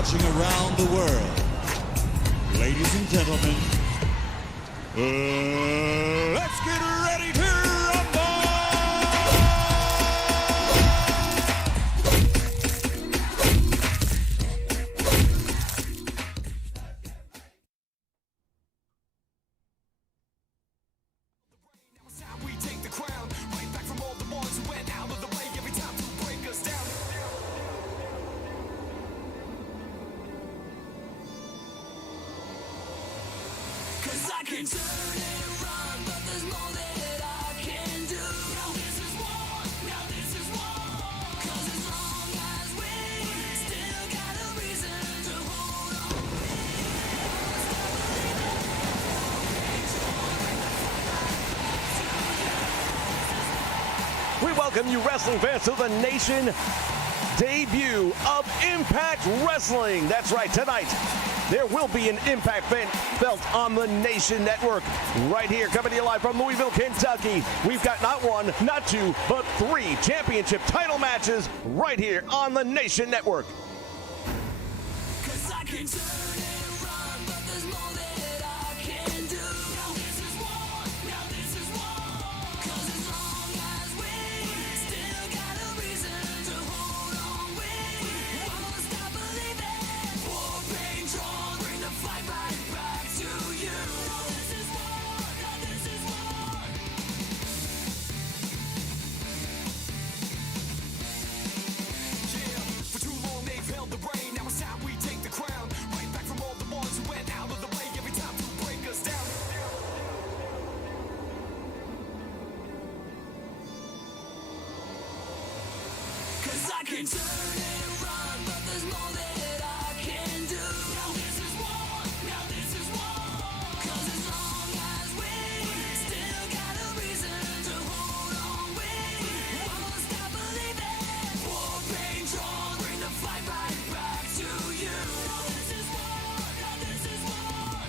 watching around the world, ladies and gentlemen, let's get ready to rumble! We take the crown, right back from all the boys who went out of the way every time to break us down. Cause I can turn and run, but there's more that I can do. Now this is war, now this is war. Cause as long as we still got a reason to hold on, we welcome you, wrestling fans, to the nation debut of Impact Wrestling. That's right, tonight there will be an Impact felt on the Nation Network. Right here, coming to you live from Louisville, Kentucky. We've got not one, not two, but 3 championship title matches right here on the Nation Network. cause I can turn and run, but there's more that I can do. Now this is war, now this is war. Cause as long as we still got a reason to hold on, we won't stop believing. War, pain, drawn, bring the fight right back to you. Now this is war, now this is war. Yeah, for too long they've held the reign. Now it's time we take the crown. Right back from all the boys who went out of the way every time to break us down. Cause I can turn and run, but there's more that I can do. Now this is war, now this is war. Cause as long as we still got a reason to hold on, we won't stop believing. War, pain, drawn, bring the fight right back to you. Now this is war, now this is war.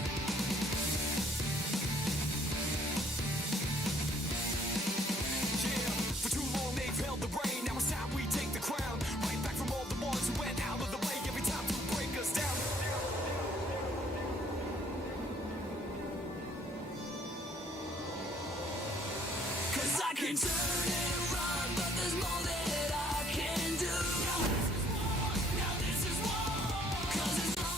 Yeah, for too long they've held the reign. Now it's time we take the crown. Right back from all the boys who went out of the way every time to break us down. Cause I can turn and run, but there's more that I can do. Now this is war, now this is war. Cause as long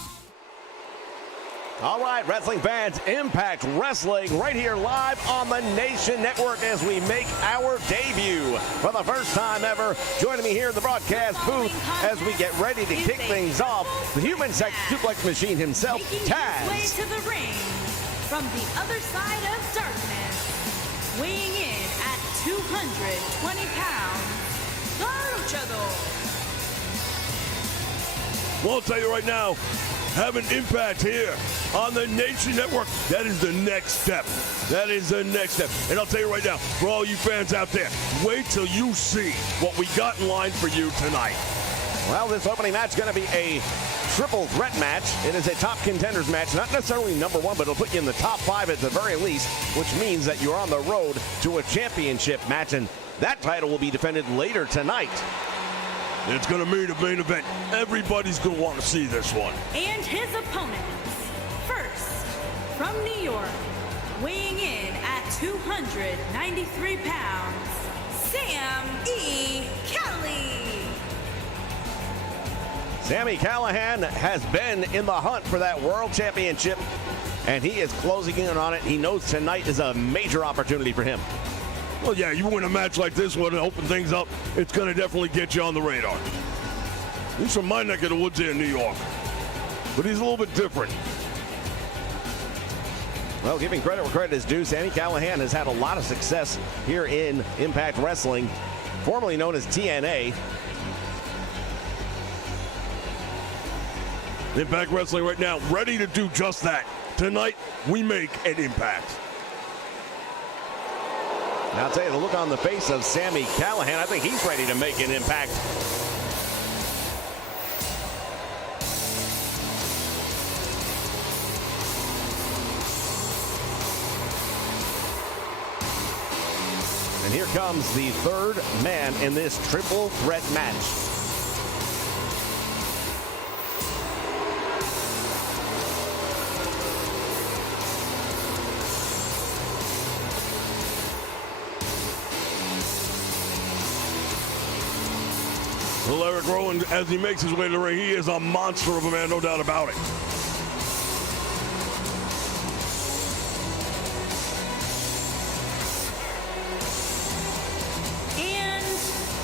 All right, wrestling fans, Impact Wrestling right here live on the Nation Network as we make our debut for the first time ever. Joining me here in the broadcast booth as we get ready to kick things off, the human sex suplex machine himself, Making his way Taz. to the ring from the other side of darkness, weighing in at 220 pounds, the Luchador. Well, I'll tell you right now, having Impact here on the Nation Network, that is the next step. That is the next step. And I'll tell you right now, for all you fans out there, wait till you see what we got in line for you tonight. Well, this opening match is going to be a triple threat match. It is a top contenders match, not necessarily number 1, but it'll put you in the top 5 at the very least, which means that you're on the road to a championship match, and that title will be defended later tonight. It's going to mean a main event. Everybody's going to want to see this one. And his opponents, first, from New York, weighing in at 293 pounds, Sam E. Kelly. Sami Callihan has been in the hunt for that world championship, and he is closing in on it. He knows tonight is a major opportunity for him. Well, yeah, you win a match like this one and open things up, it's going to definitely get you on the radar. He's from my neck of the woods here in New York, but he's a little bit different. Well, giving credit where credit is due, Sami Callihan has had a lot of success here in Impact Wrestling, formerly known as TNA. Impact Wrestling right now, ready to do just that. Tonight, we make an impact. Now, I'll tell you, the look on the face of Sami Callihan, I think he's ready to make an impact. And here comes the third man in this triple threat match. Well, Eric Rowan, as he makes his way to the ring, he is a monster of a man, no doubt about it. And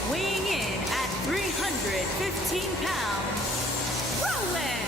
weighing in at 315 pounds, Rowan.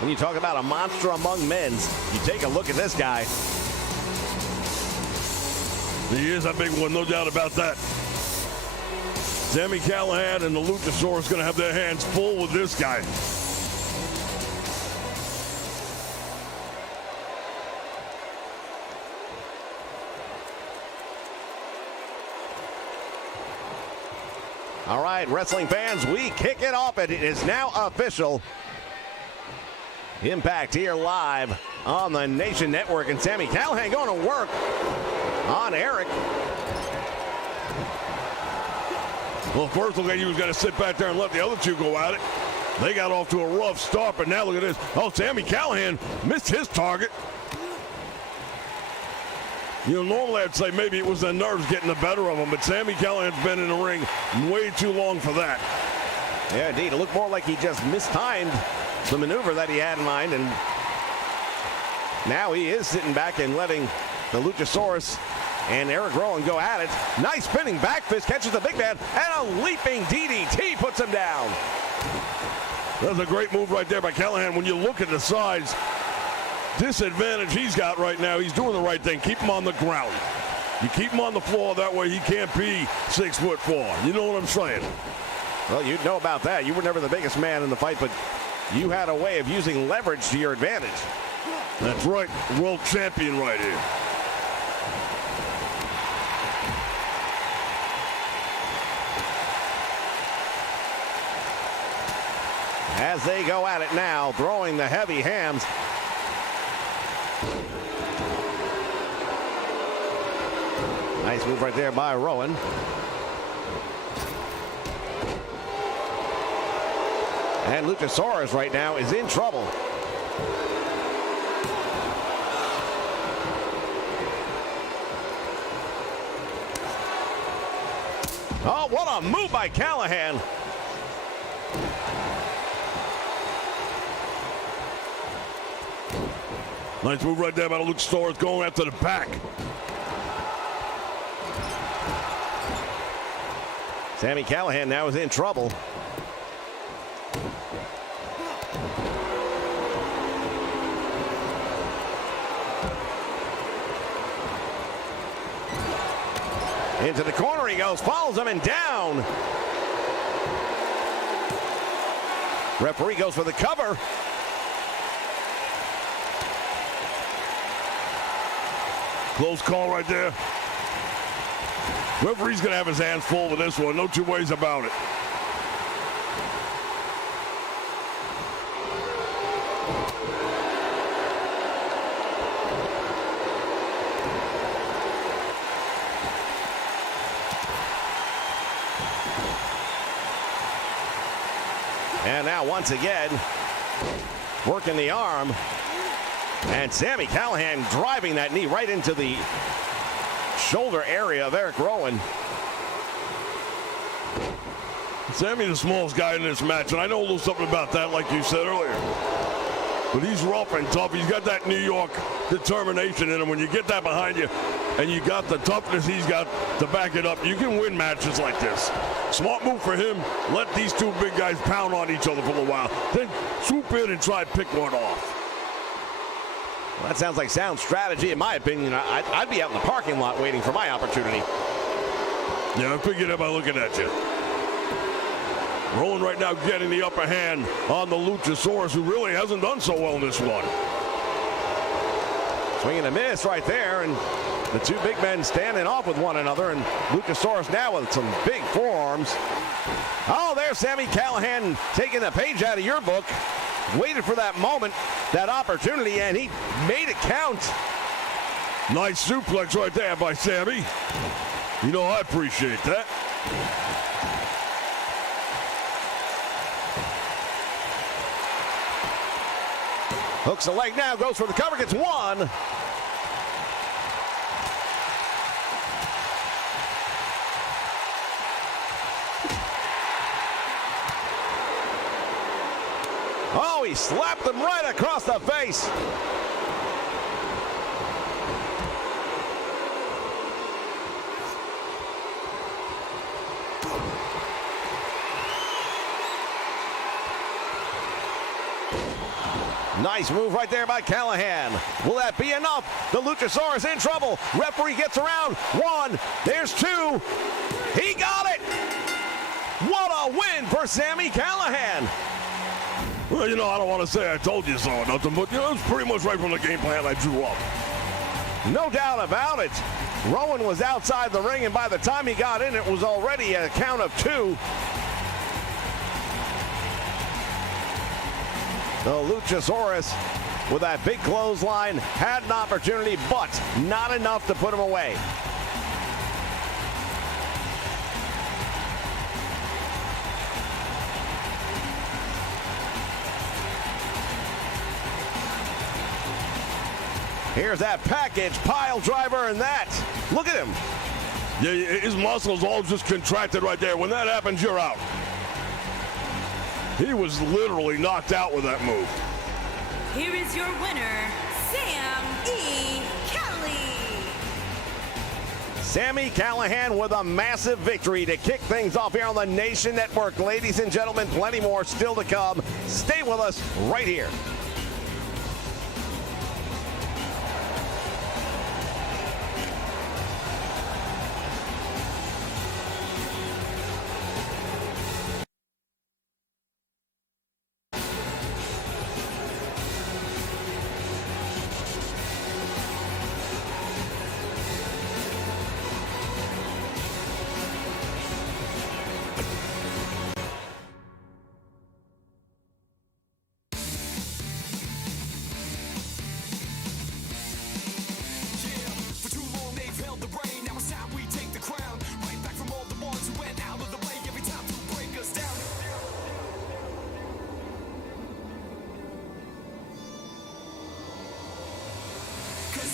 When you talk about a monster among men, you take a look at this guy. He is a big one, no doubt about that. Sami Callihan and the Luchasaurus going to have their hands full with this guy. All right, wrestling fans, we kick it off, and it is now official. Impact here live on the Nation Network, and Sami Callihan going to work on Eric. Well, first looked like he was going to sit back there and let the other two go at it. They got off to a rough start, but now look at this. Oh, Sami Callihan missed his target. You know, normally I'd say maybe it was the nerves getting the better of him, but Sami Callihan's been in the ring way too long for that. Yeah, indeed. It looked more like he just mistimed the maneuver that he had in mind, and now he is sitting back and letting the Luchasaurus and Eric Rowan go at it. Nice spinning back fist, catches the big man, and a leaping DDT puts him down. That's a great move right there by Callihan. When you look at the size disadvantage he's got right now, he's doing the right thing. Keep him on the ground. You keep him on the floor, that way he can't be 6'4". You know what I'm saying? Well, you'd know about that. You were never the biggest man in the fight, but you had a way of using leverage to your advantage. That's right. World champion right here. As they go at it now, throwing the heavy hams. Nice move right there by Rowan. And Luchasaurus right now is in trouble. Oh, what a move by Callihan. Nice move right there by the Luchasaurus going after the back. Sami Callihan now is in trouble. Into the corner he goes, follows him and down. Referee goes for the cover. Close call right there. Referee's going to have his hands full with this one. No two ways about it. And now once again, working the arm. And Sami Callihan driving that knee right into the shoulder area of Eric Rowan. Sami's the smallest guy in this match, and I know a little something about that, like you said earlier. But he's rough and tough. He's got that New York determination in him. When you get that behind you, and you got the toughness he's got to back it up, you can win matches like this. Smart move for him. Let these two big guys pound on each other for a little while. Then swoop in and try to pick one off. Well, that sounds like sound strategy, in my opinion. I'd be out in the parking lot waiting for my opportunity. Yeah, I figured that by looking at you. Rowan right now getting the upper hand on the Luchasaurus, who really hasn't done so well in this one. Swing and a miss right there, and The two big men standing off with one another, and Luchasaurus now with some big forearms. Oh, there's Sami Callihan taking a page out of your book. Waited for that moment, that opportunity, and he made it count. Nice suplex right there by Sami. You know, I appreciate that. Hooks the leg now, goes for the cover, gets one. Oh, he slapped him right across the face. Nice move right there by Callihan. Will that be enough? The Luchasaurus in trouble. Referee gets around. One. There's two. He got it. What a win for Sami Callihan. Well, you know, I don't want to say I told you so or nothing, but, you know, it's pretty much right from the game plan I drew up. No doubt about it. Rowan was outside the ring, and by the time he got in, it was already a count of two. The Luchasaurus, with that big clothesline, had an opportunity, but not enough to put him away. Here's that package, pile driver, and that. Look at him. Yeah, his muscles all just contracted right there. When that happens, you're out. He was literally knocked out with that move. Here is your winner, Sami Callihan. Sami Callihan with a massive victory to kick things off here on the Nation Network. Ladies and gentlemen, plenty more still to come. Stay with us right here.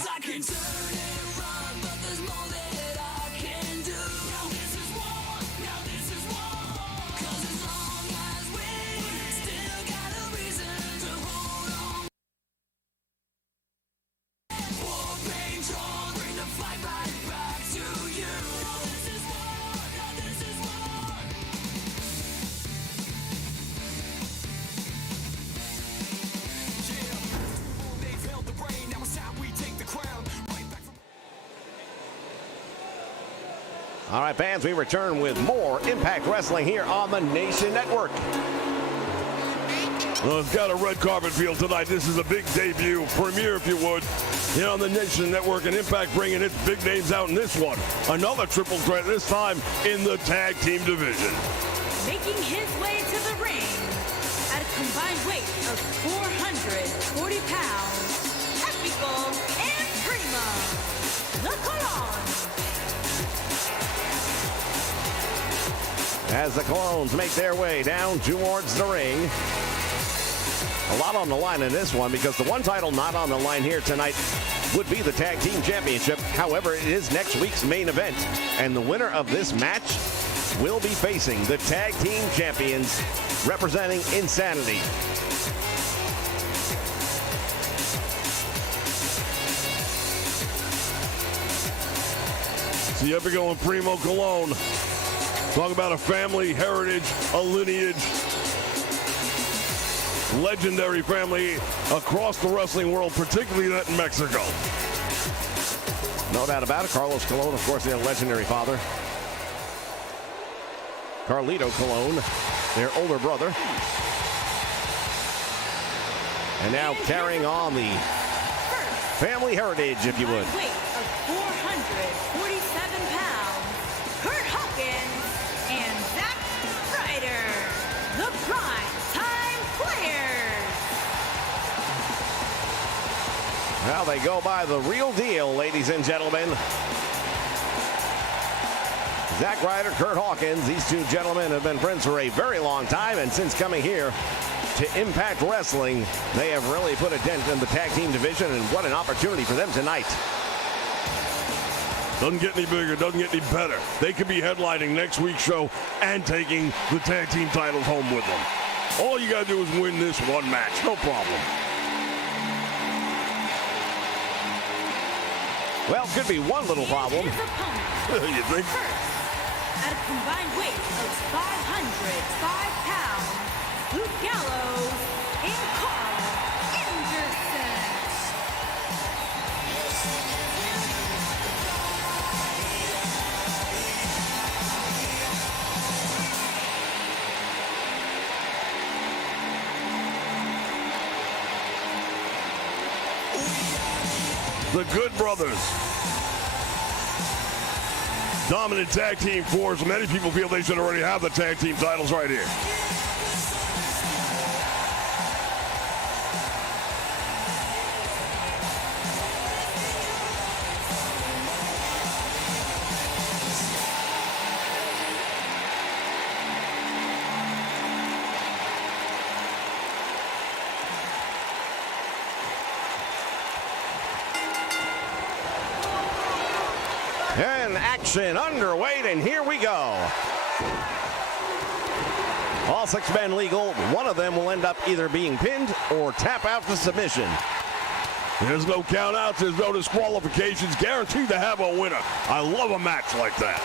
I can turn and run, but there's more that I can do. Now this is war, now this is war. 'Cause as long as we still got a reason to hold on. War paint on, bring the fight right back to you. Now this is war, now this is war. Yeah, they've held the reign, now it's time we take the crown. All right, fans, we return with more Impact Wrestling here on the Nation Network. Well, it's got a red carpet feel tonight. This is a big debut, premiere, if you would, here on the Nation Network, and Impact bringing its big names out in this one. Another triple threat, this time in the tag team division. Making his way to the ring at a combined weight of 440 pounds, Epico and Prima, the Colon. As the Clones make their way down towards the ring. A lot on the line in this one, because the one title not on the line here tonight would be the Tag Team Championship. However, it is next week's main event, and the winner of this match will be facing the Tag Team Champions representing Insanity. See, Epico and Primo Colon. Talk about a family heritage, a lineage, legendary family across the wrestling world, particularly that in Mexico. No doubt about it. Carlos Colon, of course, their legendary father. Carlito Colon, their older brother. And now carrying on the family heritage, if you would. Weight of 400 pounds, Kurt Hawkins and Zack Ryder, the Prime Time Players. Well, they go by the real deal, ladies and gentlemen. Zack Ryder, Kurt Hawkins, these two gentlemen have been friends for a very long time, and since coming here to Impact Wrestling, they have really put a dent in the tag team division, and what an opportunity for them tonight. Doesn't get any bigger, doesn't get any better. They could be headlining next week's show and taking the tag team titles home with them. All you gotta do is win this one match, no problem. Well, could be one little problem. His opponent, You think? first, at a combined weight of 505 pounds, Luke Gallows and Carl Anderson. The Good Brothers. Dominant tag team force. Many people feel they should already have the tag team titles right here. And action underway, and here we go. All 6 men legal. One of them will end up either being pinned or tap out to submission. There's no count outs, there's no disqualifications. Guaranteed to have a winner. I love a match like that.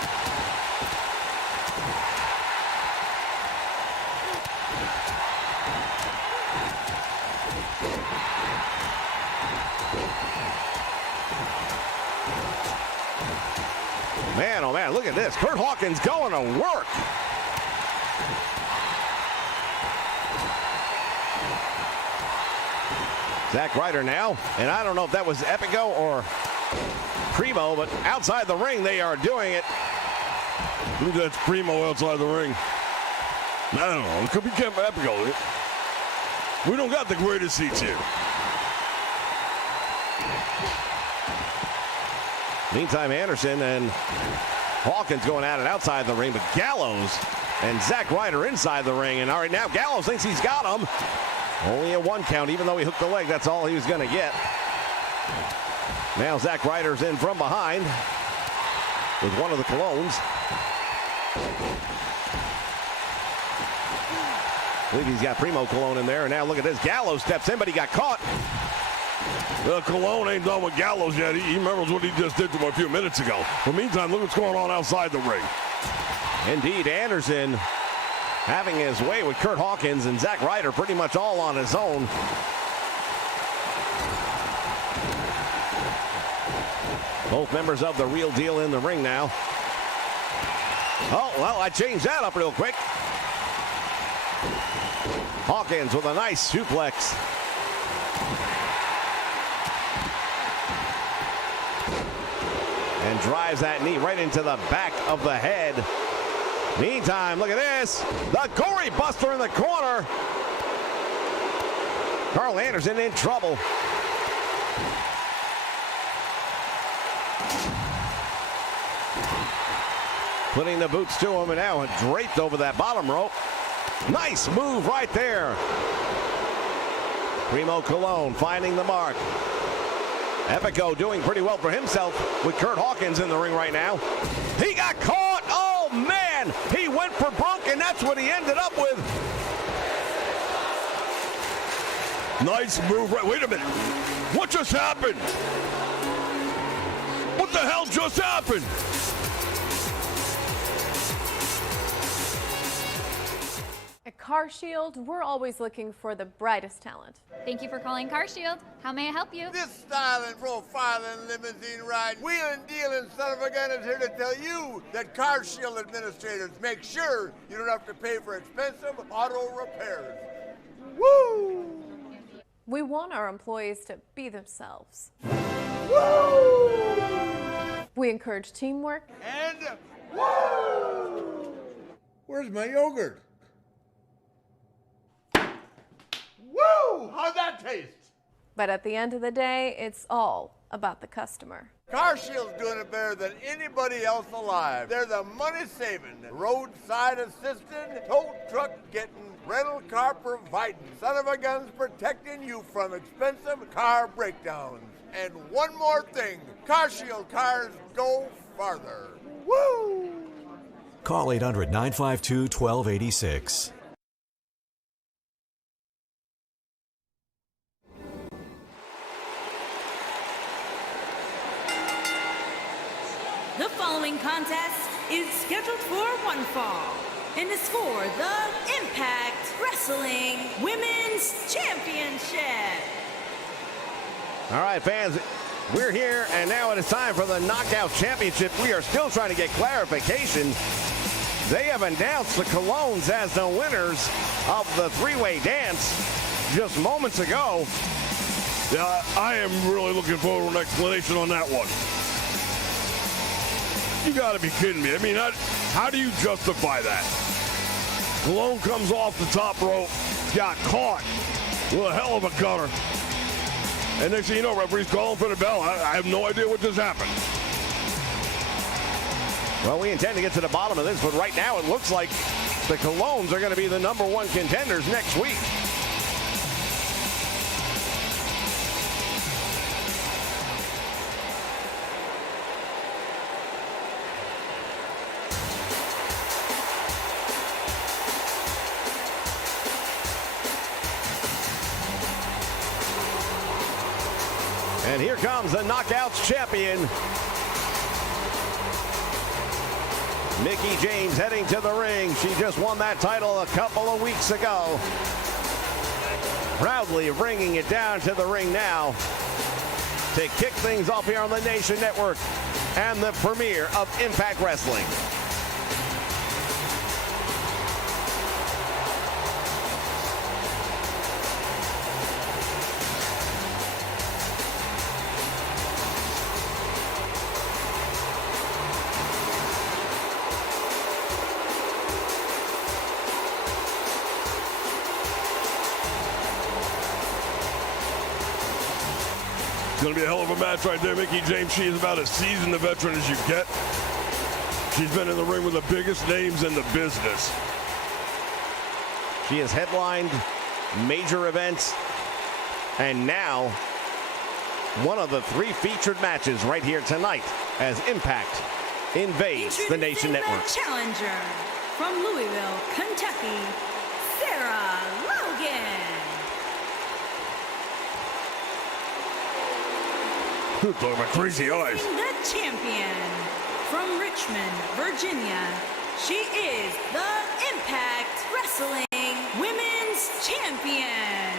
Man, oh man, look at this. Kurt Hawkins going to work. Zack Ryder now, and I don't know if that was Epico or Primo, but outside the ring they are doing it. I think that's Primo outside the ring. I don't know, it could be Epico. We don't got the greatest seats here. Meantime, Anderson and Hawkins going at it outside the ring, but Gallows and Zack Ryder inside the ring. And all right, now Gallows thinks he's got him. Only a 1 count, even though he hooked the leg. That's all he was going to get. Now Zack Ryder's in from behind with one of the Colognes. I believe he's got Primo Cologne in there. And now look at this. Gallows steps in, but he got caught. Cologne ain't done with Gallows yet. He remembers what he just did to him a few minutes ago. But meantime, look what's going on outside the ring. Indeed, Anderson having his way with Kurt Hawkins, and Zack Ryder pretty much all on his own. Both members of the Real Deal in the ring now. Oh, well, I changed that up real quick. Hawkins with a nice suplex. And drives that knee right into the back of the head. Meantime, look at this. The Gory Buster in the corner. Carl Anderson in trouble. Putting the boots to him, and now draped over that bottom rope. Nice move right there. Primo Cologne finding the mark. Epico doing pretty well for himself with Kurt Hawkins in the ring right now. He got caught. Oh, man. He went for broke, and that's what he ended up with. Nice move. Right. Wait a minute. What just happened? What the hell just happened? At CarShield, we're always looking for the brightest talent. Thank you for calling CarShield. How may I help you? This styling, profiling, limousine ride, wheeling, dealing son of a gun is here to tell you that CarShield administrators make sure you don't have to pay for expensive auto repairs. Woo! We want our employees to be themselves. Woo! We encourage teamwork. And woo! Where's my yogurt? Woo! How'd that taste? But at the end of the day, it's all about the customer. CarShield's doing it better than anybody else alive. They're the money-saving, roadside assistant, tow truck getting, rental car providing, son-of-a-guns protecting you from expensive car breakdowns. And one more thing, CarShield cars go farther. Woo! Call 800-952-1286. The following contest is scheduled for one fall and is for the Impact Wrestling Women's Championship. All right, fans, we're here, and now it is time for the Knockout Championship. We are still trying to get clarification. They have announced the Colognes as the winners of the three-way dance just moments ago. Yeah, I am really looking forward to an explanation on that one. You got to be kidding me. I mean, how do you justify that? Cologne comes off the top rope, got caught with a hell of a cutter. And next thing you know, referee's calling for the bell. I have no idea what just happened. Well, we intend to get to the bottom of this, but right now it looks like the Colognes are going to be the #1 contenders next week. And here comes the Knockouts champion, Mickie James, heading to the ring. She just won that title a couple of weeks ago. Proudly bringing it down to the ring now to kick things off here on the Nation Network and the premiere of Impact Wrestling. It's going to be a hell of a match right there. Mickie James, she is about as seasoned a veteran as you get. She's been in the ring with the biggest names in the business. She has headlined major events, and now one of the 3 featured matches right here tonight as Impact invades the Nation Network. Challenger from Louisville, Kentucky, Sarah Logan. Talking about crazy eyes. The champion from Richmond, Virginia. She is the Impact Wrestling Women's Champion,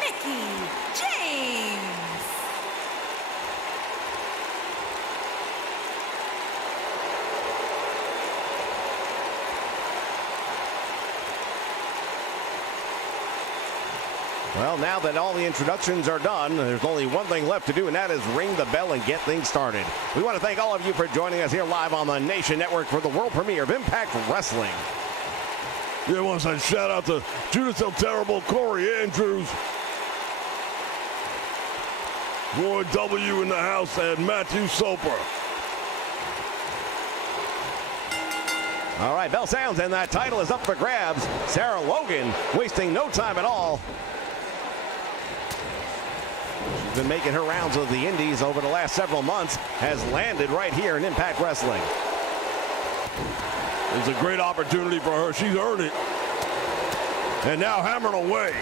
Mickie James. Well, now that all the introductions are done, there's only one thing left to do, and that is ring the bell and get things started. We want to thank all of you for joining us here live on the Nation Network for the world premiere of Impact Wrestling. Yeah, I want to say shout out to Judith El Terrible, Corey Andrews, Roy W. in the house, and Matthew Soper. All right, bell sounds, and that title is up for grabs. Sarah Logan wasting no time at all. She's been making her rounds of the Indies over the last several months, has landed right here in Impact Wrestling. It's a great opportunity for her. She's earned it. And now hammering away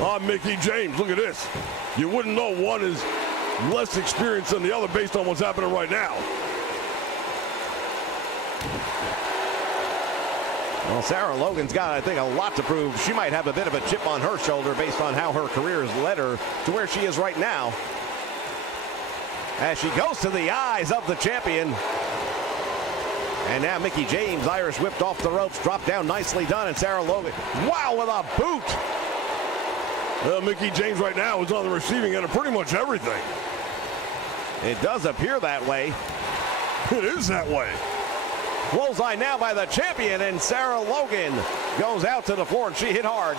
on Mickie James. Look at this. You wouldn't know one is less experienced than the other based on what's happening right now. Well, Sarah Logan's got, I think, a lot to prove. She might have a bit of a chip on her shoulder based on how her career has led her to where she is right now. As she goes to the eyes of the champion. And now Mickie James, Irish whipped off the ropes, dropped down, nicely done, and Sarah Logan, wow, with a boot. Mickie James right now is on the receiving end of pretty much everything. It does appear that way. It is that way. Clothesline now by the champion, and Sarah Logan goes out to the floor, and she hit hard.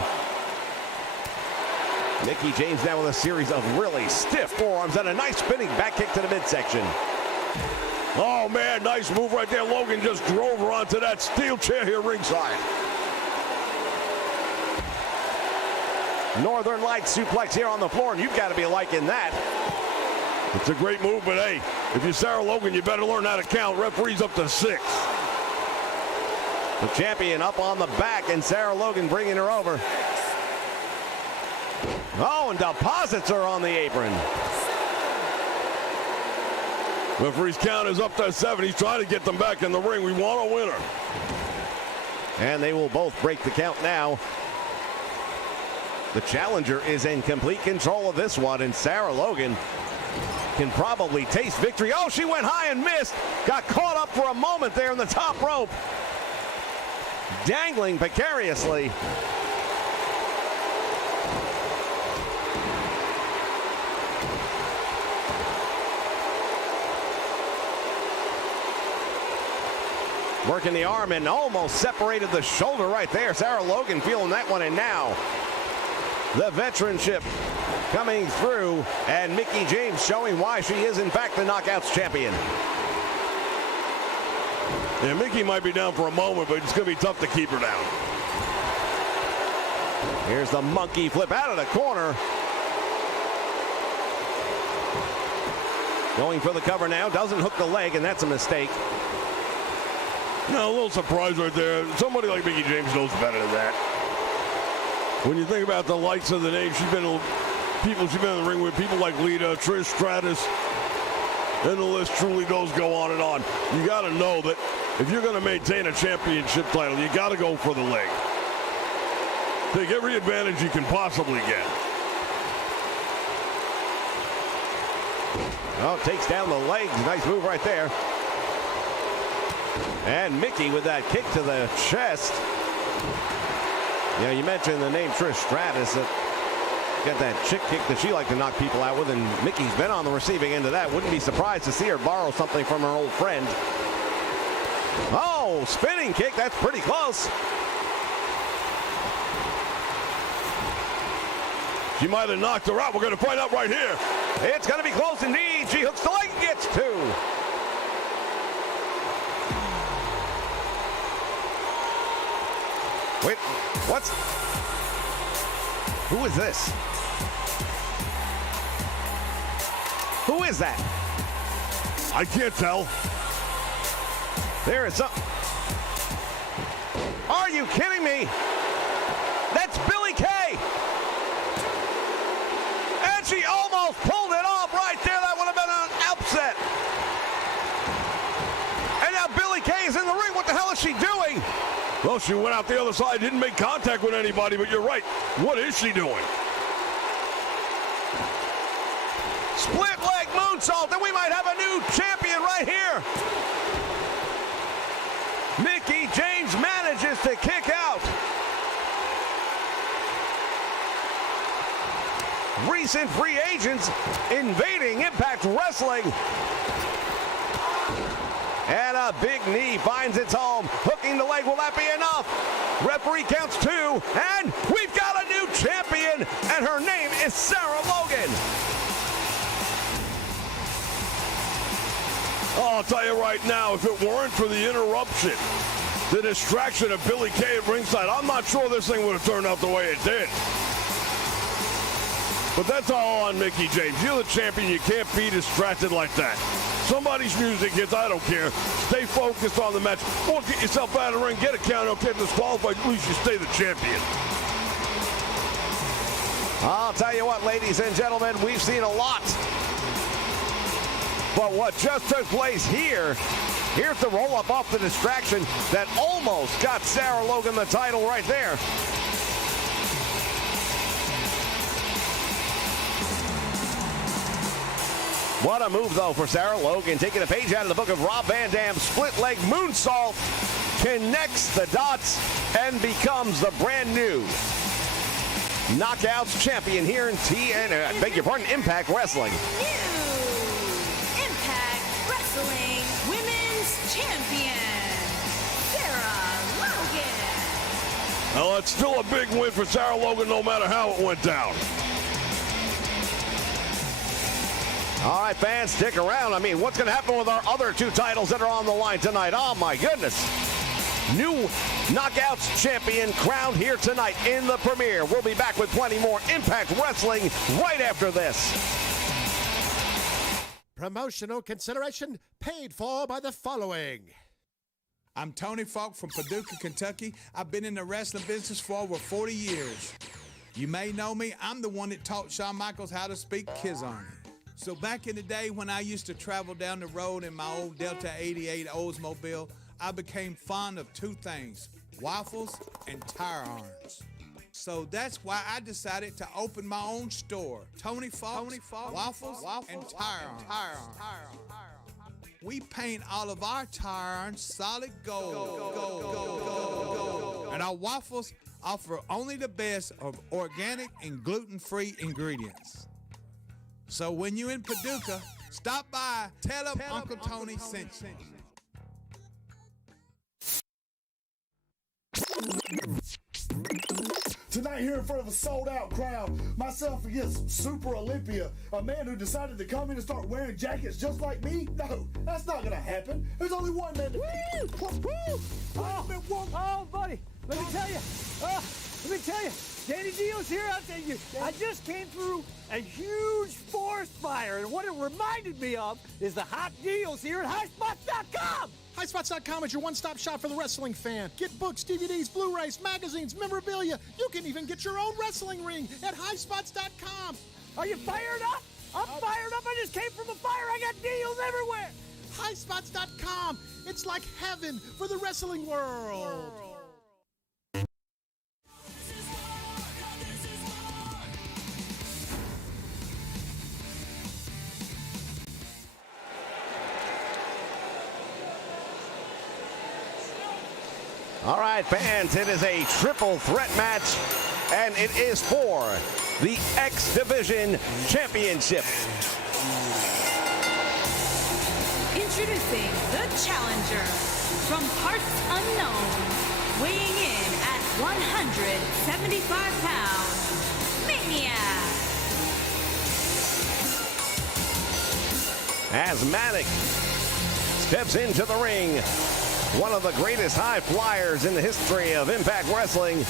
Mickie James now with a series of really stiff forearms and a nice spinning back kick to the midsection. Oh, man, nice move right there. Logan just drove her onto that steel chair here ringside. Northern Lights suplex here on the floor, and you've got to be liking that. It's a great move, but hey, if you're Sarah Logan, you better learn how to count. Referee's up to 6. The champion up on the back, and Sarah Logan bringing her over. Oh, and deposits her on the apron. Referee's count is up to 7. He's trying to get them back in the ring. We want a winner. And they will both break the count now. The challenger is in complete control of this one, and Sarah Logan can probably taste victory. Oh, she went high and missed. Got caught up for a moment there in the top rope. Dangling precariously. Working the arm and almost separated the shoulder right there. Sarah Logan feeling that one, and now the veteranship coming through, and Mickie James showing why she is in fact the Knockouts champion. Yeah, Mickie might be down for a moment, but it's going to be tough to keep her down. Here's the monkey flip out of the corner. Going for the cover now, doesn't hook the leg, and that's a mistake. No, a little surprise right there. Somebody like Mickie James knows better than that. When you think about the likes of the name, she's been in the ring with, people like Lita, Trish Stratus, and the list truly does go on and on. You got to know that if you're going to maintain a championship title, you got to go for the leg. Take every advantage you can possibly get. Oh, takes down the legs. Nice move right there. And Mickie with that kick to the chest. Yeah, you mentioned the name Trish Stratus. Got that chick kick that she liked to knock people out with, and Mickey's been on the receiving end of that. Wouldn't be surprised to see her borrow something from her old friend. Oh, spinning kick. That's pretty close. She might have knocked her out. We're going to find out right here. It's going to be close indeed. She hooks the leg and gets 2. Wait, what's... Who is this? Who is that? I can't tell. There is some... Are you kidding me? That's Billie Kay! And she almost pulled it off right there. That would have been an upset. And now Billie Kay is in the ring. What the hell is she doing? Well, she went out the other side, didn't make contact with anybody, but you're right. What is she doing? Split leg moonsault, and we might have a new champion right here. Mickie James manages to kick out. Recent free agents invading Impact Wrestling. And a big knee finds its home. Hooking the leg, will that be enough? Referee counts 2, and we've got a new champion, and her name is Sarah Logan. Oh, I'll tell you right now, if it weren't for the interruption, the distraction of Billie Kay at ringside, I'm not sure this thing would have turned out the way it did. But that's all on Mickie James. You're the champion. You can't be distracted like that. Somebody's music hits, I don't care. Stay focused on the match. Or get yourself out of the ring, get a count, don't get disqualified, at least you stay the champion. I'll tell you what, ladies and gentlemen, we've seen a lot. But what just took place here, here's the roll-up off the distraction that almost got Sarah Logan the title right there. What a move, though, for Sarah Logan. Taking a page out of the book of Rob Van Dam's split leg moonsault, connects the dots, and becomes the brand new Knockouts champion here in Impact Wrestling. New champion, Sarah Logan. Well, it's still a big win for Sarah Logan no matter how it went down. All right, fans, stick around. I mean, what's going to happen with our other two titles that are on the line tonight? Oh, my goodness. New Knockouts champion crowned here tonight in the premiere. We'll be back with plenty more Impact Wrestling right after this. Promotional consideration paid for by the following. I'm Tony Falk from Paducah, Kentucky. I've been in the wrestling business for over 40 years. You may know me. I'm the one that taught Shawn Michaels how to speak Kizarny. So back in the day when I used to travel down the road in my old Delta 88 Oldsmobile, I became fond of two things, waffles and tire irons. So that's why I decided to open my own store, Tony Falk, waffles and tire irons. We paint all of our tire irons solid gold. And our waffles offer only the best of organic and gluten-free ingredients. So when you're in Paducah, stop by, tell them Uncle Tony sent you. Tonight here in front of a sold-out crowd, myself against Super Olympia, a man who decided to come in and start wearing jackets just like me? No, that's not gonna happen. There's only one man to beat. Oh, buddy, let me tell you, Danny Dio's here. I'll tell you, I just came through a huge forest fire, and what it reminded me of is the hot deals here at highspots.com. Highspots.com is your one-stop shop for the wrestling fan. Get books, DVDs, Blu-rays, magazines, memorabilia. You can even get your own wrestling ring at highspots.com. Are you fired up? I'm fired up. I just came from a fire. I got deals everywhere. Highspots.com. It's like heaven for the wrestling world. All right, fans, it is a triple threat match, and it is for the X Division Championship. Introducing the challenger from parts unknown, weighing in at 175 pounds, Maniac. As Manic steps into the ring, one of the greatest high flyers in the history of Impact Wrestling.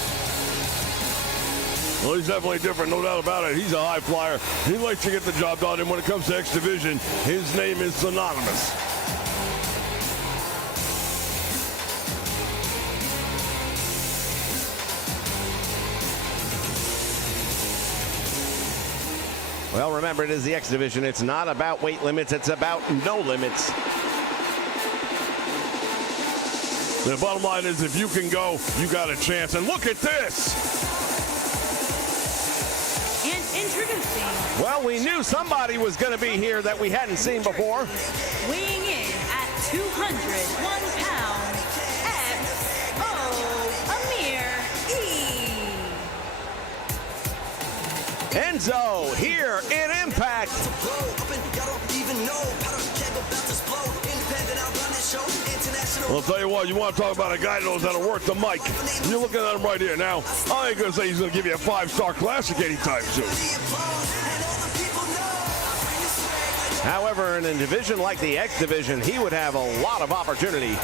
Well, he's definitely different, no doubt about it. He's a high flyer. He likes to get the job done, and when it comes to X Division, his name is synonymous. Well, remember, it is the X Division. It's not about weight limits. It's about no limits. The bottom line is, if you can go, you got a chance. And look at this. And introducing. Well, we knew somebody was going to be here that we hadn't seen before. Weighing in at 201 pounds, Amir E. Enzo here in Impact. I'll tell you what, you want to talk about a guy that knows how to work the mic. You're looking at him right here. Now, I ain't going to say he's going to give you a 5-star classic anytime soon. However, in a division like the X Division, he would have a lot of opportunity.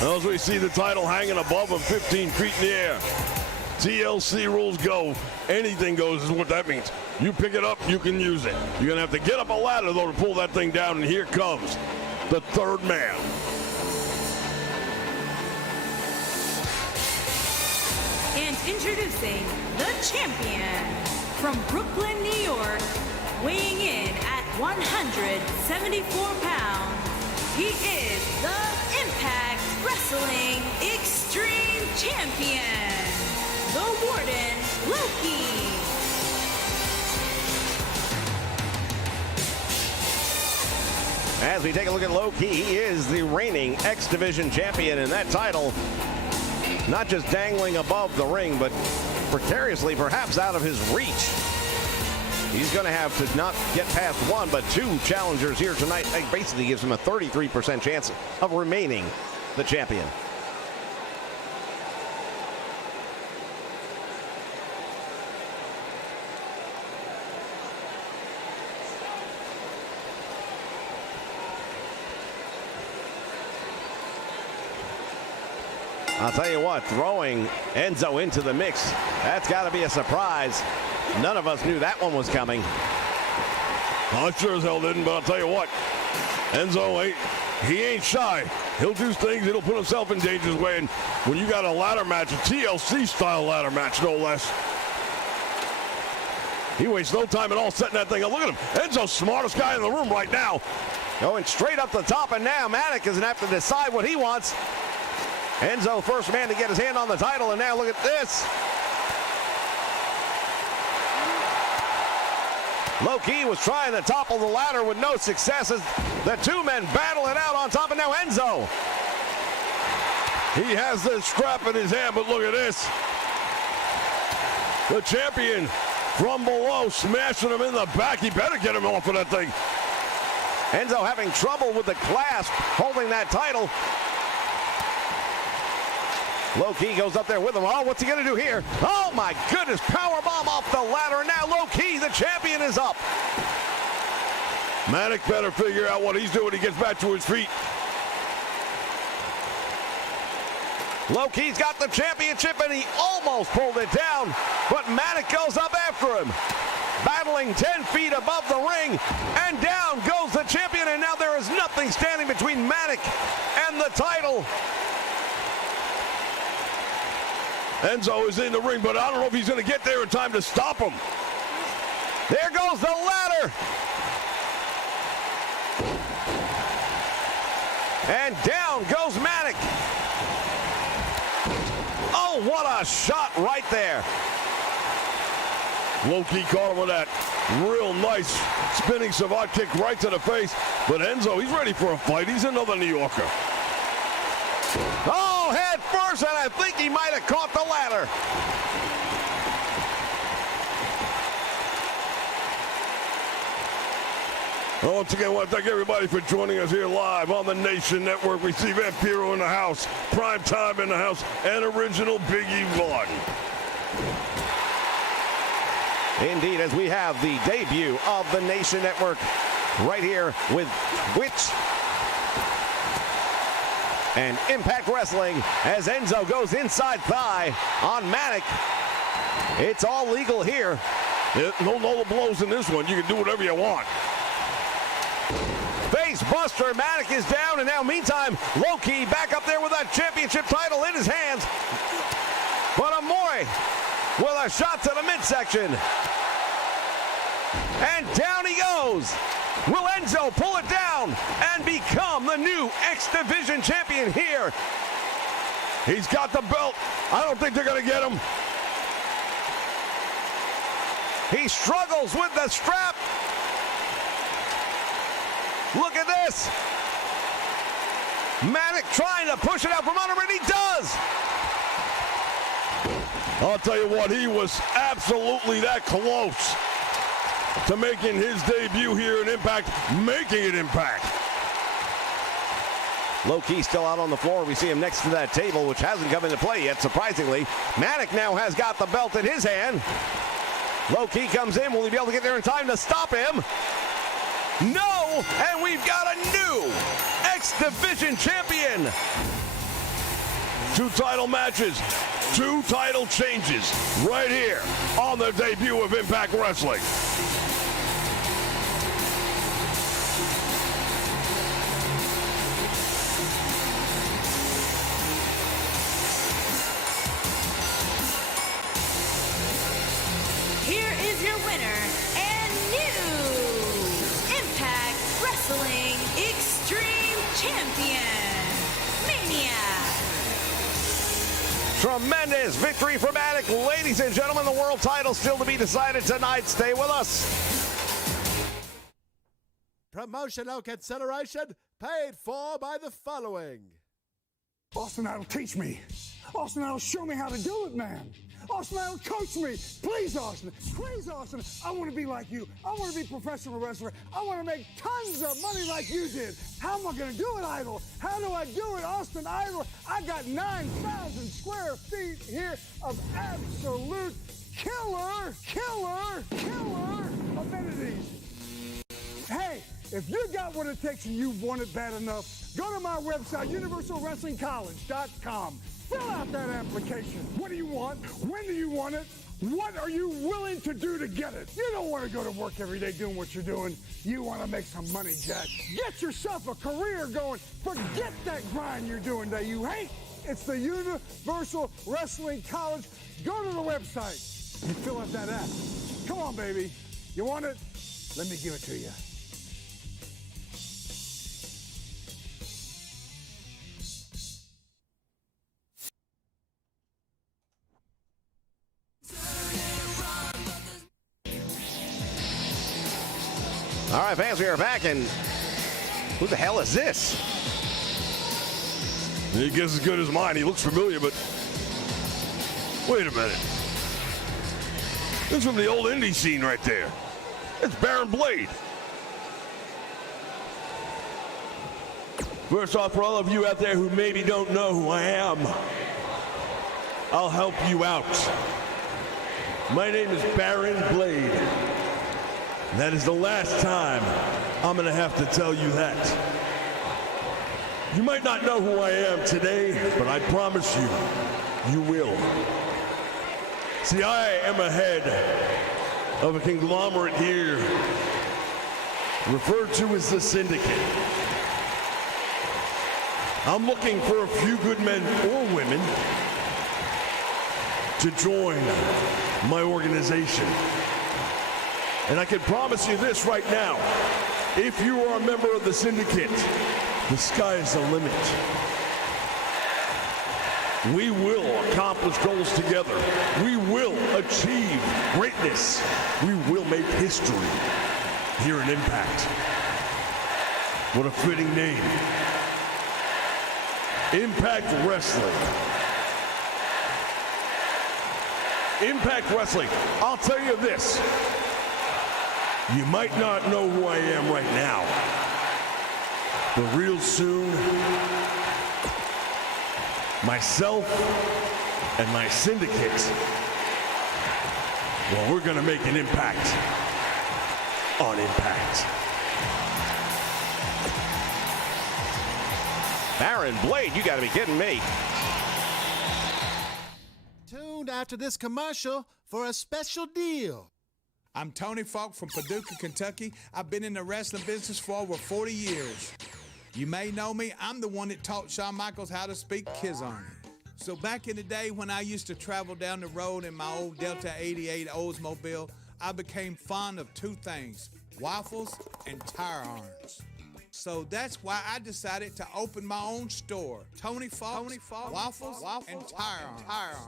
Well, as we see the title hanging above him 15 feet in the air. TLC rules go. Anything goes is what that means. You pick it up, you can use it. You're going to have to get up a ladder, though, to pull that thing down, and here comes the third man. And introducing the champion from Brooklyn, New York, weighing in at 174 pounds. He is the Impact Wrestling Extreme Champion, the Warden Loki. As we take a look at Loki, he is the reigning X Division champion, and that title not just dangling above the ring, but precariously perhaps out of his reach. He's going to have to not get past one, but two challengers here tonight. That basically gives him a 33% chance of remaining the champion. I'll tell you what, throwing Enzo into the mix, that's got to be a surprise. None of us knew that one was coming. I sure as hell didn't, but I'll tell you what, Enzo he ain't shy. He'll do things, he'll put himself in danger's way, and when you got a ladder match, a TLC-style ladder match, no less, he wastes no time at all setting that thing up. Look at him. Enzo's smartest guy in the room right now. Going straight up the top, and now Manik is going to have to decide what he wants. Enzo, first man to get his hand on the title, and now look at this. Low-key was trying to topple the ladder with no success as the two men battle it out on top, and now Enzo. He has this strap in his hand, but look at this. The champion from below smashing him in the back. He better get him off of that thing. Enzo having trouble with the clasp, holding that title. Low-key goes up there with him. Oh, what's he going to do here? Oh, my goodness. Powerbomb off the ladder. And now Low-key, the champion, is up. Manik better figure out what he's doing when he gets back to his feet. Low-key's got the championship, and he almost pulled it down. But Manik goes up after him. Battling 10 feet above the ring. And down goes the champion. And now there is nothing standing between Manik and the title. Enzo is in the ring, but I don't know if he's going to get there in time to stop him. There goes the ladder. And down goes Manik. Oh, what a shot right there. Low-key caught him with that real nice spinning savate kick right to the face. But Enzo, he's ready for a fight. He's another New Yorker. Oh, head first, and I think he might have caught the ladder. Well, once again, I want to thank everybody for joining us here live on the Nation Network. We see Vampiro in the house, Prime Time in the house, and original Biggie Vaughn. Indeed, as we have the debut of the Nation Network right here with Twitch and Impact Wrestling as Enzo goes inside thigh on Manik. It's all legal here. No blows in this one. You can do whatever you want. Face buster. Manik is down, and now meantime, Low-key back up there with that championship title in his hands. But Amore with a shot to the midsection. And down he goes. Will Enzo pull it down and become the new X Division champion here? He's got the belt. I don't think they're going to get him. He struggles with the strap. Look at this. Manik trying to push it out from under, and he does. I'll tell you what, he was absolutely that close to making his debut here in Impact, making it Impact. Low-key still out on the floor. We see him next to that table, which hasn't come into play yet, surprisingly. Manik now has got the belt in his hand. Low-key comes in. Will he be able to get there in time to stop him? No, and we've got a new X Division champion. 2 title matches, 2 title changes right here on the debut of Impact Wrestling. Here is your winner and new Impact Wrestling Extreme Champion, Maniac. Tremendous victory for Manik. Ladies and gentlemen, the world title still to be decided tonight. Stay with us. Promotional consideration paid for by the following. Austin Idol, teach me. Austin Idol, show me how to do it, man. Austin Idol, coach me. Please, Austin. Please, Austin. I want to be like you. I want to be a professional wrestler. I want to make tons of money like you did. How am I going to do it, Idol? How do I do it, Austin Idol? I got 9,000 square feet here of absolute killer amenities. Hey, if you got what it takes and you want it bad enough, go to my website, universalwrestlingcollege.com. Fill out that application. What do you want? When do you want it? What are you willing to do to get it? You don't want to go to work every day doing what you're doing. You want to make some money, Jack. Get yourself a career going. Forget that grind you're doing that you hate. It's the Universal Wrestling College. Go to the website and fill out that app. Come on, baby. You want it? Let me give it to you. All right, fans, we are back, and who the hell is this? He gets as good as mine. He looks familiar, but wait a minute. This is from the old indie scene right there. It's Baron Blade. First off, for all of you out there who maybe don't know who I am, I'll help you out. My name is Baron Blade. That is the last time I'm going to have to tell you that. You might not know who I am today, but I promise you, you will. See, I am a head of a conglomerate here referred to as the Syndicate. I'm looking for a few good men or women to join my organization. And I can promise you this right now. If you are a member of the Syndicate, the sky is the limit. We will accomplish goals together. We will achieve greatness. We will make history here in Impact. What a fitting name. Impact Wrestling. Impact Wrestling. I'll tell you this. You might not know who I am right now, but real soon, myself and my syndicate, well, we're going to make an impact on Impact. Baron Blade, you got to be kidding me. Tuned after this commercial for a special deal. I'm Tony Falk from Paducah, Kentucky. I've been in the wrestling business for over 40 years. You may know me. I'm the one that taught Shawn Michaels how to speak Kizarny. So back in the day when I used to travel down the road in my old Delta 88 Oldsmobile, I became fond of two things, waffles and tire irons. So that's why I decided to open my own store, Tony Falk, waffles, and tire irons.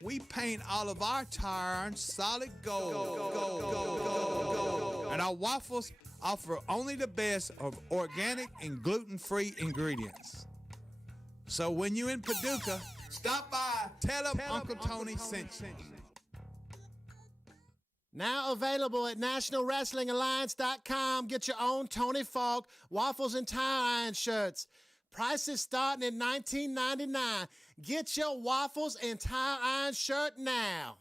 We paint all of our tire irons solid gold. And our waffles offer only the best of organic and gluten-free ingredients. So when you're in Paducah, stop by, tell them Uncle Tony sent you. Now available at NationalWrestlingAlliance.com. Get your own Tony Falk waffles and tire iron shirts. Prices starting at $19.99. Get your waffles and tire iron shirt now.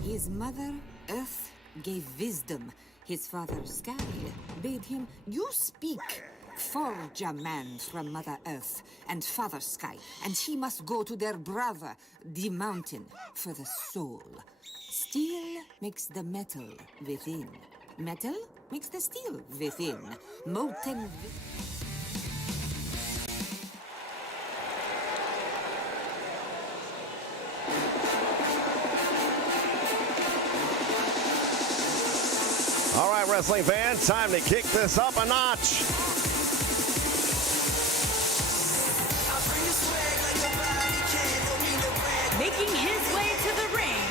His mother, Earth, gave wisdom. His father, Sky, bade him, you speak. Forge a man from Mother Earth and Father Sky, and he must go to their brother, the mountain, for the soul. Steel makes the metal within. Metal makes the steel within. Molten. All right, wrestling fans, time to kick this up a notch. Making his way to the ring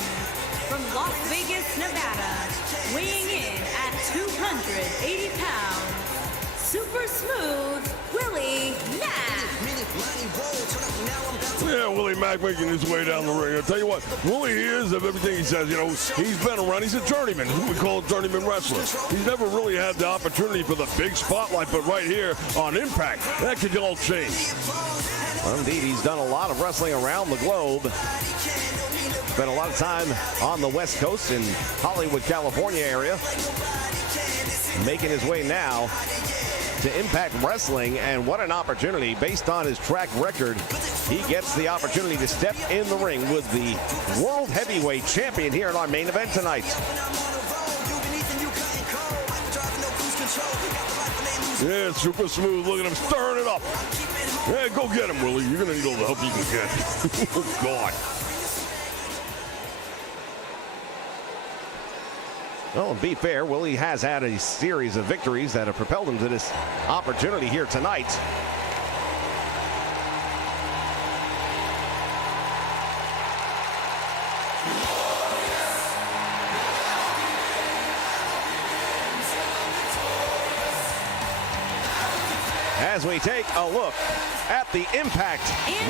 from Las Vegas, Nevada, weighing in at 280 pounds, super smooth Willie Mack. Yeah, Willie Mack making his way down the ring. I'll tell you what, Willie is of everything he says. You know, he's been around. He's a journeyman. We call a journeyman wrestler. He's never really had the opportunity for the big spotlight, but right here on Impact, that could all change. Well, indeed, he's done a lot of wrestling around the globe. Spent a lot of time on the West Coast in Hollywood, California area. Making his way now to Impact Wrestling, and what an opportunity. Based on his track record, he gets the opportunity to step in the ring with the World Heavyweight Champion here in our main event tonight. Yeah, super smooth. Look at him stirring it up. Yeah, go get him, Willie. You're going to need all the help you can get. Oh, God. Well, and be fair, Willie has had a series of victories that have propelled him to this opportunity here tonight. As we take a look at the Impact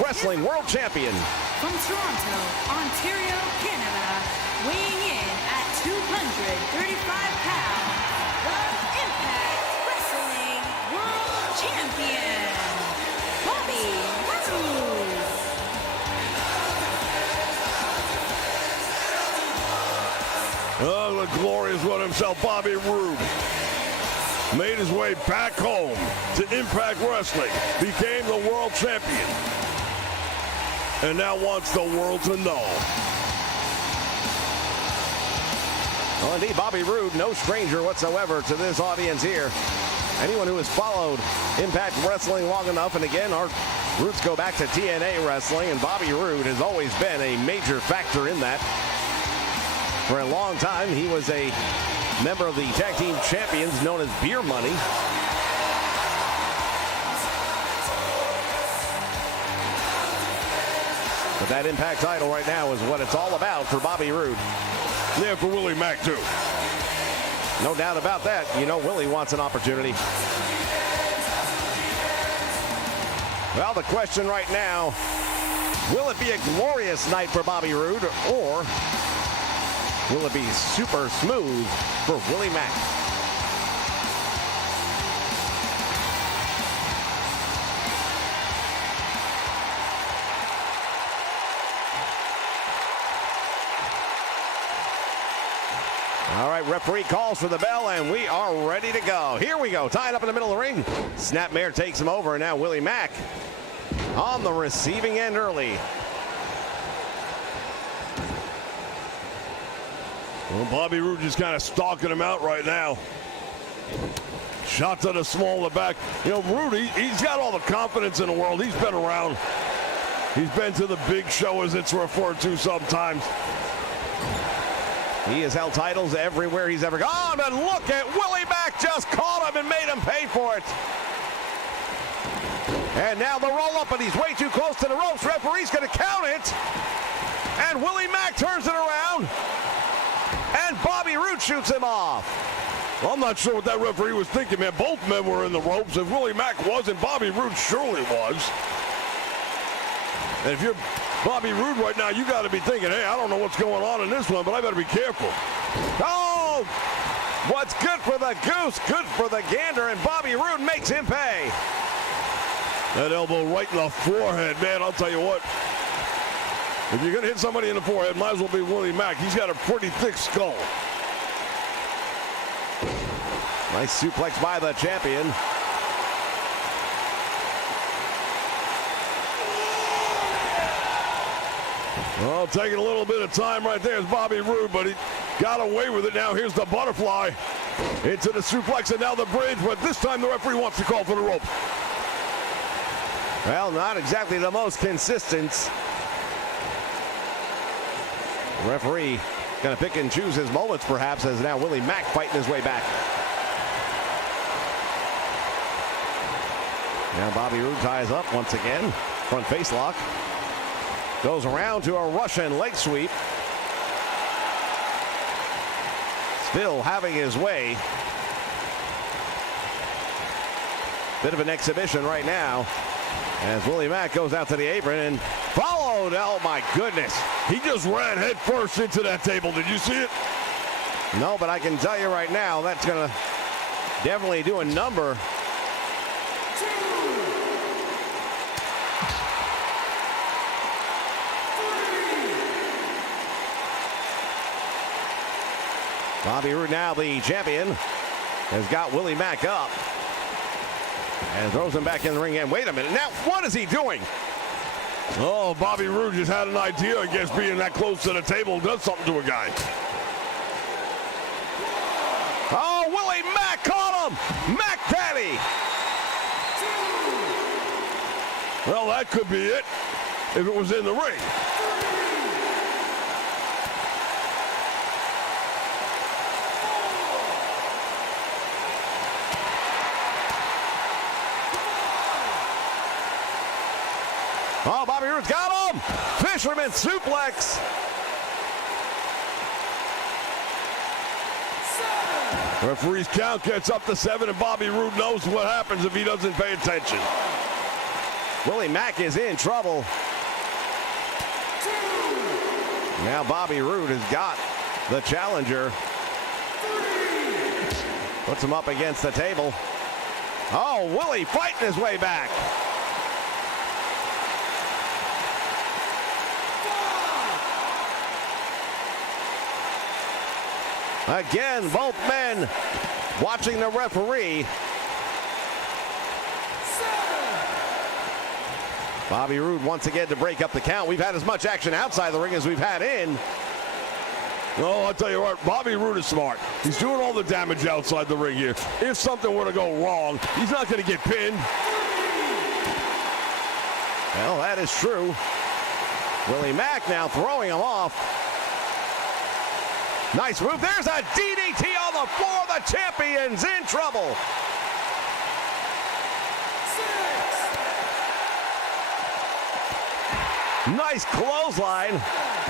Wrestling World Champion. From Toronto, Ontario, Canada, weighing in at 235 pounds, the Impact Wrestling World Champion, Bobby Roode. Oh, the glorious one himself, Bobby Roode. Made his way back home to Impact Wrestling, became the world champion, and now wants the world to know. Well, indeed, Bobby Roode, no stranger whatsoever to this audience here. Anyone who has followed Impact Wrestling long enough, and again, our roots go back to TNA Wrestling, and Bobby Roode has always been a major factor in that. For a long time, he was a member of the tag team champions known as Beer Money. But that Impact title right now is what it's all about for Bobby Roode. Yeah, for Willie Mack, too. No doubt about that. You know Willie wants an opportunity. Well, the question right now, will it be a glorious night for Bobby Roode, or will it be super smooth for Willie Mack? All right, referee calls for the bell, and we are ready to go. Here we go, tied up in the middle of the ring. Snapmare takes him over, and now Willie Mack on the receiving end early. Well, Bobby Roode just kind of stalking him out right now. Shot to the small of the back. You know, Roode, he's got all the confidence in the world. He's been around. He's been to the big show, as it's referred to sometimes. He has held titles everywhere he's ever gone, and look at Willie Mack just caught him and made him pay for it. And now the roll up, and he's way too close to the ropes. Referee's going to count it. And Willie Mack turns it around. And Bobby Roode shoots him off. Well, I'm not sure what that referee was thinking, man. Both men were in the ropes. If Willie Mack wasn't, Bobby Roode surely was. And if you're Bobby Roode right now, you got to be thinking, hey, I don't know what's going on in this one, but I better be careful. Oh! What's good for the goose, good for the gander, and Bobby Roode makes him pay. That elbow right in the forehead, man, I'll tell you what. If you're going to hit somebody in the forehead, might as well be Willie Mack. He's got a pretty thick skull. Nice suplex by the champion. Well, taking a little bit of time right there is Bobby Roode, but he got away with it. Now here's the butterfly into the suplex, and now the bridge, but this time the referee wants to call for the rope. Well, not exactly the most consistent. The referee going to pick and choose his moments, perhaps, as now Willie Mack fighting his way back. Now Bobby Roode ties up once again. Front face lock. Goes around to a Russian leg sweep. Still having his way. Bit of an exhibition right now as Willie Mack goes out to the apron and followed. Oh, my goodness. He just ran head first into that table. Did you see it? No, but I can tell you right now, that's going to definitely do a number. Bobby Roode, now the champion, has got Willie Mack up and throws him back in the ring. And wait a minute, now what is he doing? Oh, Bobby Roode just had an idea. I guess being that close to the table does something to a guy. Oh, Willie Mack caught him! Mack Daddy! Well, that could be it if it was in the ring. Oh, Bobby Roode's got him! Fisherman suplex! Referee's count gets up to 7, and Bobby Roode knows what happens if he doesn't pay attention. Willie Mack is in trouble. Now Bobby Roode has got the challenger. Puts him up against the table. Oh, Willie fighting his way back. Again, both men watching the referee. Bobby Roode once again to break up the count. We've had as much action outside the ring as we've had in. Oh, I'll tell you what, Bobby Roode is smart. He's doing all the damage outside the ring here. If something were to go wrong, he's not going to get pinned. Well, that is true. Willie Mack now throwing him off. Nice move. There's a DDT on the floor. The champion's in trouble. Nice clothesline.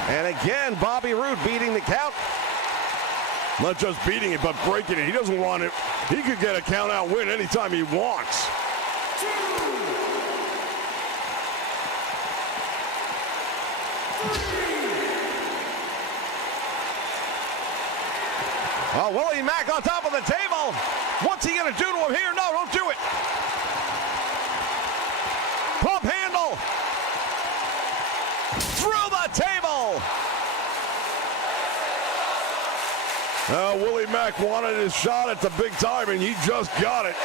And again, Bobby Roode beating the count. Not just beating it, but breaking it. He doesn't want it. He could get a count out win anytime he wants. Oh, Willie Mack on top of the table. What's he going to do to him here? No, don't do it. Pump handle. Through the table. Willie Mack wanted his shot at the big time, and he just got it.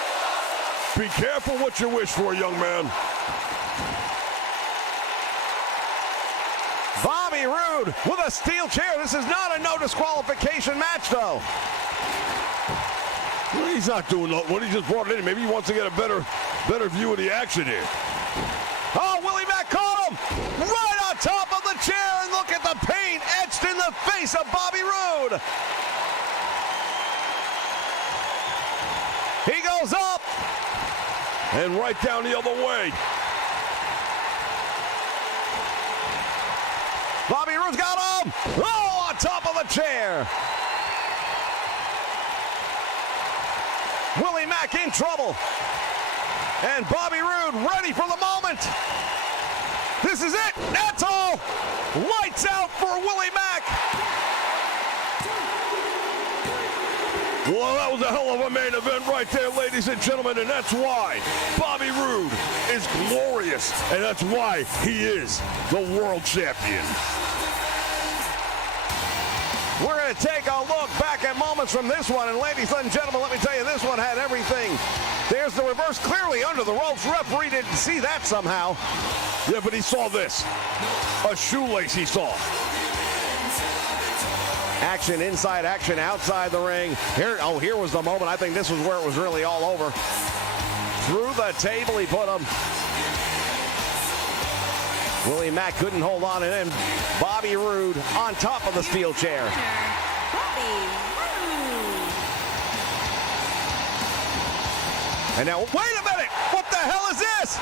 Be careful what you wish for, young man. Bobby Roode with a steel chair. This is not a no disqualification match, though. He's not doing what he just brought it in. Maybe he wants to get a better view of the action here. Oh, Willie Mack caught him right on top of the chair, and look at the pain etched in the face of Bobby Roode. He goes up. And right down the other way. Bobby Roode's got him. Oh, on top of the chair. Willie Mack in trouble. And Bobby Roode ready for the moment. This is it. That's all. Lights out for Willie Mack. Well, that was a hell of a main event right there, ladies and gentlemen, and that's why Bobby Roode is glorious, and that's why he is the world champion. We're going to take a look back at moments from this one, and ladies and gentlemen, let me tell you, this one had everything. There's the reverse clearly under the ropes. Referee didn't see that somehow. Yeah, but he saw this. A shoelace he saw. Action inside, action outside the ring. Here was the moment. I think this was where it was really all over. Through the table he put him. Willie Mack couldn't hold on, and then Bobby Roode on top of the steel chair. Bobby Roode. And now, wait a minute! What the hell is this?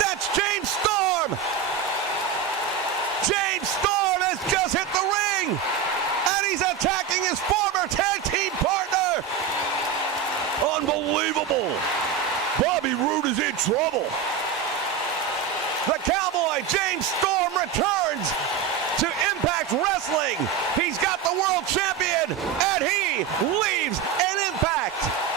That's James Storm! James Storm has just hit the ring! And he's attacking his former tag team partner! Unbelievable! Bobby Roode is in trouble. The Cowboy, James Storm, returns to Impact Wrestling. He's got the World Champion, and he leaves an Impact.